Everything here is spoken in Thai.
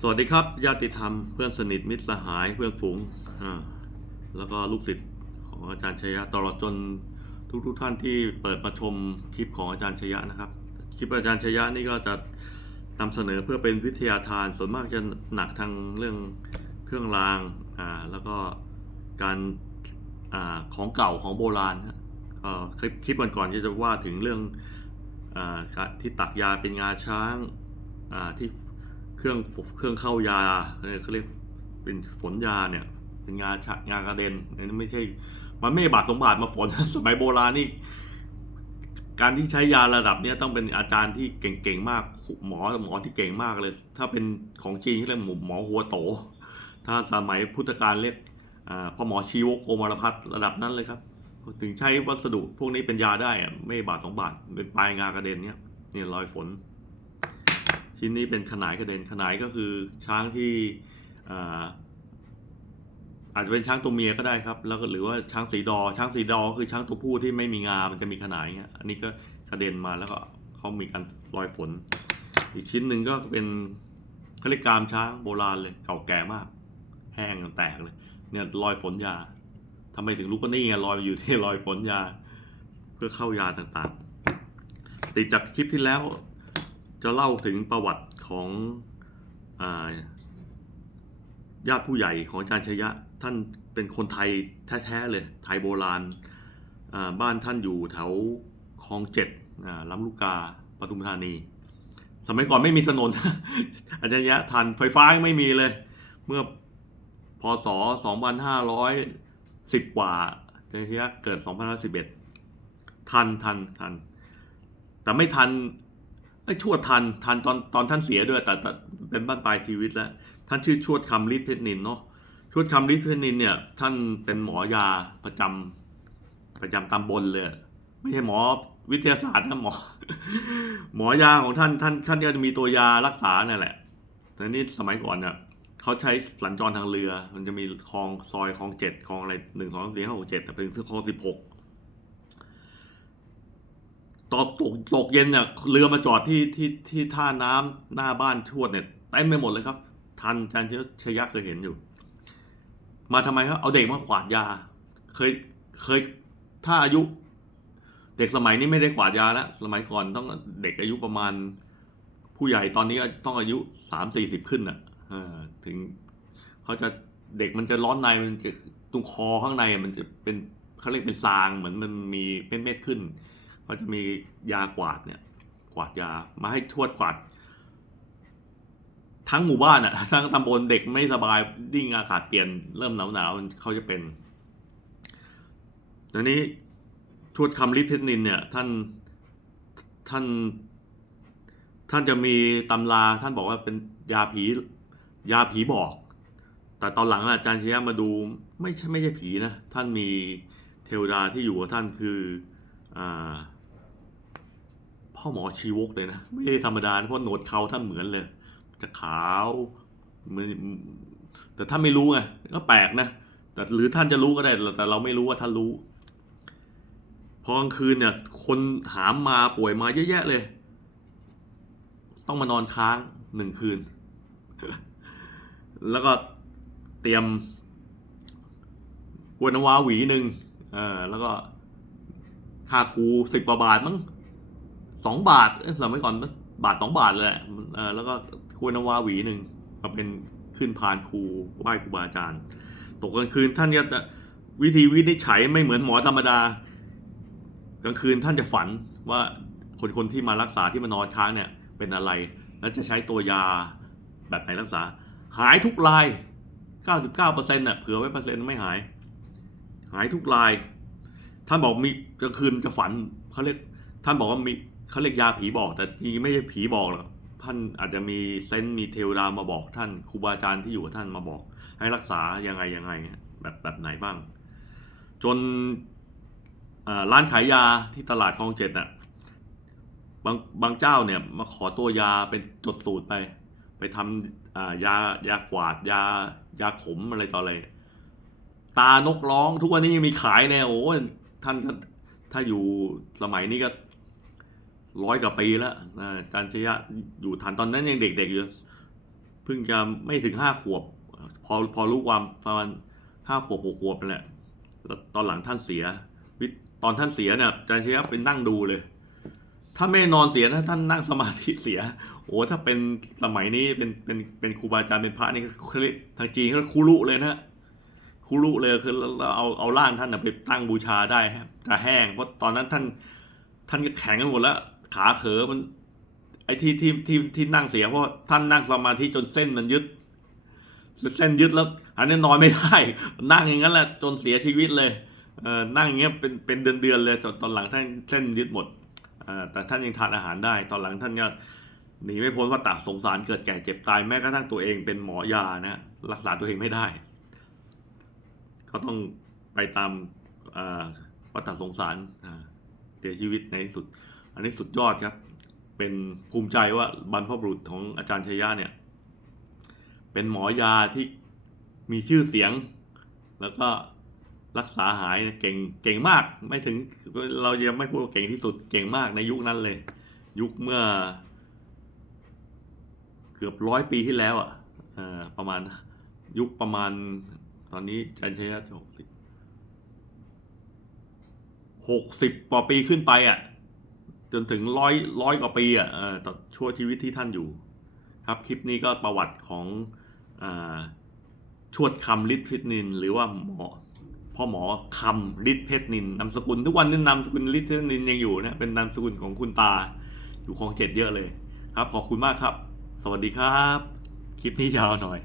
สวัสดีครับ ญาติธรรมเพื่อนสนิทมิตรสหายเพื่อนฝูงแล้วก็ลูกศิษย์ของอาจารย์ชยะตลอดจนทุกทุกท่านที่เปิดมาชมคลิปของอาจารย์ชยะนะครับ คลิปอาจารย์ชยะนี่ก็จะนำเสนอเพื่อเป็นวิทยาทานส่วนมากจะหนักทางเรื่องเครื่องรางอ่าแล้วก็การอาของเก่าของโบราณฮะก็คลิปคลิปก่อนๆที่จะว่าถึงเรื่องอากาที่ตักยาเป็นงาช้างอ่าที่ เครื่องเครื่องเข้ายาเนี่ยเขาเรียกเป็นฝนยาเนี่ย เป็นงาชะงากระเด็นนนี้ไม่ใช่ มันไม่ใช่บาดสมบาทมาฝน สมัยโบราณนี่ การที่ใช้ยาระดับเนี้ยต้องเป็นอาจารย์ที่เก่งๆมาก หมอหมอที่เก่งมากเลย ถ้าเป็นของจีนเขาเรียกหมอหมอหัวโต ถ้าสมัยพุทธกาลเรียกพ่อหมอชีวกโกมารพัฒระดับนั้นเลยครับ ถึงใช้วัสดุพวกนี้เป็นยาได้ไม่บาดสองบาทเป็นปลายงากระเด็นเนี่ยเนี่ยรอยฝน ชิ้นนี้เป็นขนายกระเด็นขนายก็คือช้างที่อาอาจจะเป็นช้างตัวเมียก็ได้ครับ แล้วก็หรือว่าช้างสีดอ ช้างสีดอคือช้างตัวผู้ที่ไม่มีงา มันจะมีขนายเงี้ย อันนี้ก็กระเด็นมาแล้วก็เขามีการรอยฝน อีกชิ้นหนึ่งก็เป็นเขาเรียกกามช้างโบราณเลย เก่าแก่มาก แห้งแตกเลย เนี่ยรอยฝนยาทำไมถึงรู้ก็นี่ไงรอยอยู่ที่รอยฝนยา เพื่อเข้ายาต่างๆ ติดจากคลิปที่แล้ว จะเล่าถึงประวัติของญาติผู้ใหญ่ของอาจารย์ชยะ ท่านเป็นคนไทยแท้ๆเลย ไทยโบราณ บ้านท่านอยู่แถวคลองเจ็ดลำลูกกาปทุมธานี สมัยก่อนไม่มีถนน อาจารย์ชยะทันไฟฟ้ายังไม่มีเลย เมื่อพศ 2510 กว่าอาจารย์ชยะเกิด 2511 ทันทันทัน แต่ไม่ทัน ไอ้ชวดทันทันตอนตอนท่านเสียด้วย แต่แต่เป็นบ้านปลายชีวิตแล้ว ท่านชื่อชวดคำฤทธิ์เพชรนินเนาะชวดคำฤทธิ์เพชรนินเนี่ย ท่านเป็นหมอยาประจำประจำตำบลเลย ไม่ใช่หมอวิทยาศาสตร์นะหมอ หมอยาของท่านท่านท่านก็จะมีตัวยารักษาเนี่ยแหละ แต่นี่สมัยก่อนเนี่ยเขาใช้สัญจรทางเรือ มันจะมีคลองซอยคลองเจ็ดคลองอะไรหนึ่งสองสี่ห้าหกเจ็ดแต่เป็นคลองสิบหก ตอนตกตกเย็นเนี่ยเรือมาจอดที่ที่ที่ท่าน้ำหน้าบ้านชวดเนี่ยเต็มไปหมดเลยครับ ทันอาจารย์ชยะเคยเห็นอยู่ มาทำไมครับ เอาเด็กมาขวาดยา เคยเคยถ้าอายุ เด็กสมัยนี้ไม่ได้ขวาดยาแล้วสมัยก่อนต้องเด็กอายุประมาณ ผู้ใหญ่ตอนนี้ต้องอายุสามสี่สิบขึ้นอะถึงเขาจะเด็กมันจะร้อนในมันจะตรงคอข้างในมันจะเป็นเขาเรียกเป็นซางเหมือนมันมีเป็นเม็ดขึ้น เขาจะมียากวาดเนี่ยกวาดยามาให้ทวดกวาด ทั้งหมู่บ้านอะทั้งตำบลเด็กไม่สบายดิ้งอากาศเปลี่ยนเริ่มหนาวหนาวๆเขาจะเป็นตอนนี้ทวดคำลิเพชรนินเนี่ยท่านท่านท่านจะมีตำราท่านบอกว่าเป็นยาผียาผีบอก แต่ตอนหลังอาจารย์ชยะมาดูไม่ใช่ไม่ใช่ผีนะ ท่านมีเทวดาที่อยู่กับท่านคือ พ่อหมอชีวกเลยนะ ไม่ธรรมดานะเพราะโหนดเขาท่านเหมือนเลย จะขาวมือแต่ท่านไม่รู้ไงก็แปลกนะแต่หรือท่านจะรู้ก็ได้ แต่เราไม่รู้ว่าท่านรู้ พอกลางคืนเนี่ย คนหามมาป่วยมาเยอะแยะเลย ต้องมานอนค้างหนึ่งคืน แล้วก็เตรียมกวนว้าหวีหนึ่งเออแล้วก็ ค่าครูสิบกว่าบาทมั้งสองบาทสมัยก่อนบาทสองบาทเลยและเออแล้วก็ควรนวาหวีหนึ่งมาเป็นขึ้นพานครูไหว้ครูบาอาจารย์ ตกกลางคืนท่านก็จะวิธีวินิจฉัยไม่เหมือนหมอธรรมดา กลางคืนท่านจะฝันว่าคนคนที่มารักษาที่มานอนค้างเนี่ยเป็นอะไร แล้วจะใช้ตัวยาแบบไหนรักษา หายทุกราย 99%น่ะเผื่อไว้เปอร์เซ็นต์ไม่หาย หายทุกราย ท่านบอกมีกลางคืนจะฝันเขาเรียกท่านบอกว่ามีเขาเรียกยาผีบอก แต่จริงไม่ใช่ผีบอกหรอกท่านอาจจะมีเซนต์มีเทวดามาบอกท่านครูบาอาจารย์ที่อยู่กับท่านมาบอก ให้รักษายังไงยังไงแบบแบบไหนบ้าง จนร้านขายยาที่ตลาดคลองเจ็ดน่ะบางบางเจ้าเนี่ยมาขอตัวยาเป็นจดสูตรไป ไปทำยายากวาดยายาขมอะไรต่ออะไรตานกร้องทุกวันนี้ยังมีขายเนี่ยโอ้ ท่านก็ถ้าอยู่สมัยนี้ก็ร้อยกว่าปีแล้วนะอาจารย์ชยะอยู่ทันตอนนั้นยังเด็กๆอยู่เพิ่งจะไม่ถึงห้าขวบ พอพอรู้ความประมาณห้าขวบหกขวบนั่นแหละแล้วตอนหลังท่านเสีย ตอนท่านเสียเนี่ยอาจารย์ชียเป็นนั่งดูเลยท่าไม่นอนเสียนะท่านนั่งสมาธิเสีย โอ้ถ้าเป็นสมัยนี้เป็นเป็นเป็นครูบาอาจารย์เป็นพระนี่เขาเรียกทางจีนเขาครูรุเลยนะ ครูรุเลยคือเราเอาเอาร่างท่านไปตั้งบูชาได้จะแห้งเพราะตอนนั้นท่านท่านก็แข็งกันหมดแล้ว ขาเขอมัน ไอ้ที่ที่ที่ที่นั่งเสียเพราะท่านนั่งสมาธิจนเส้นมันยึดเส้นยึดแล้ว อันนี้นอนไม่ได้ นั่งอย่างนั้นแหละจนเสียชีวิตเลยเออนั่งอย่างเงี้ยเป็นเป็นเดือนเดือนๆเลยตอนหลังท่านเส้นยึดหมดเอ่อแต่ท่านยังทานอาหารได้ ตอนหลังท่านก็หนีไม่พ้นว่าตาสงสารเกิดแก่เจ็บตายแม้กระทั่งตัวเองเป็นหมอยานะรักษาตัวเองไม่ได้ ก็ต้องไปตามวัฏสงสารเสียชีวิตในที่สุด อันนี้สุดยอดครับ เป็นภูมิใจว่าบรรพบุรุษของอาจารย์ชยะเนี่ย เป็นหมอยาที่มีชื่อเสียง แล้วก็รักษาหายเก่งเก่งมากไม่ถึงเรายังไม่พูดว่าเก่งที่สุดเก่งมากในยุคนั้นเลย ยุคเมื่อ เกือบร้อยปีที่แล้วอะประมาณยุคประมาณ ตอนนี้อาจารย์ชยะหกสิบหกสิบกว่าปีขึ้นไปอะ จนถึงร้อยร้อยกว่าปีอะเออต่อชั่วชีวิตที่ท่านอยู่ ครับคลิปนี้ก็ประวัติของอชวดคำฤทธิ์เพชรนิน หรือว่าหมอพ่อหมอคำฤทธิ์เพชรนินนามสกุล ทุกวันนี้นามสกุลฤทธิ์เพชรนินยังอยู่นะเป็นนามสกุลของคุณตา อยู่คลองเจ็ดเยอะเลย ครับขอบคุณมากครับ สวัสดีครับ คลิปนี้ยาวหน่อย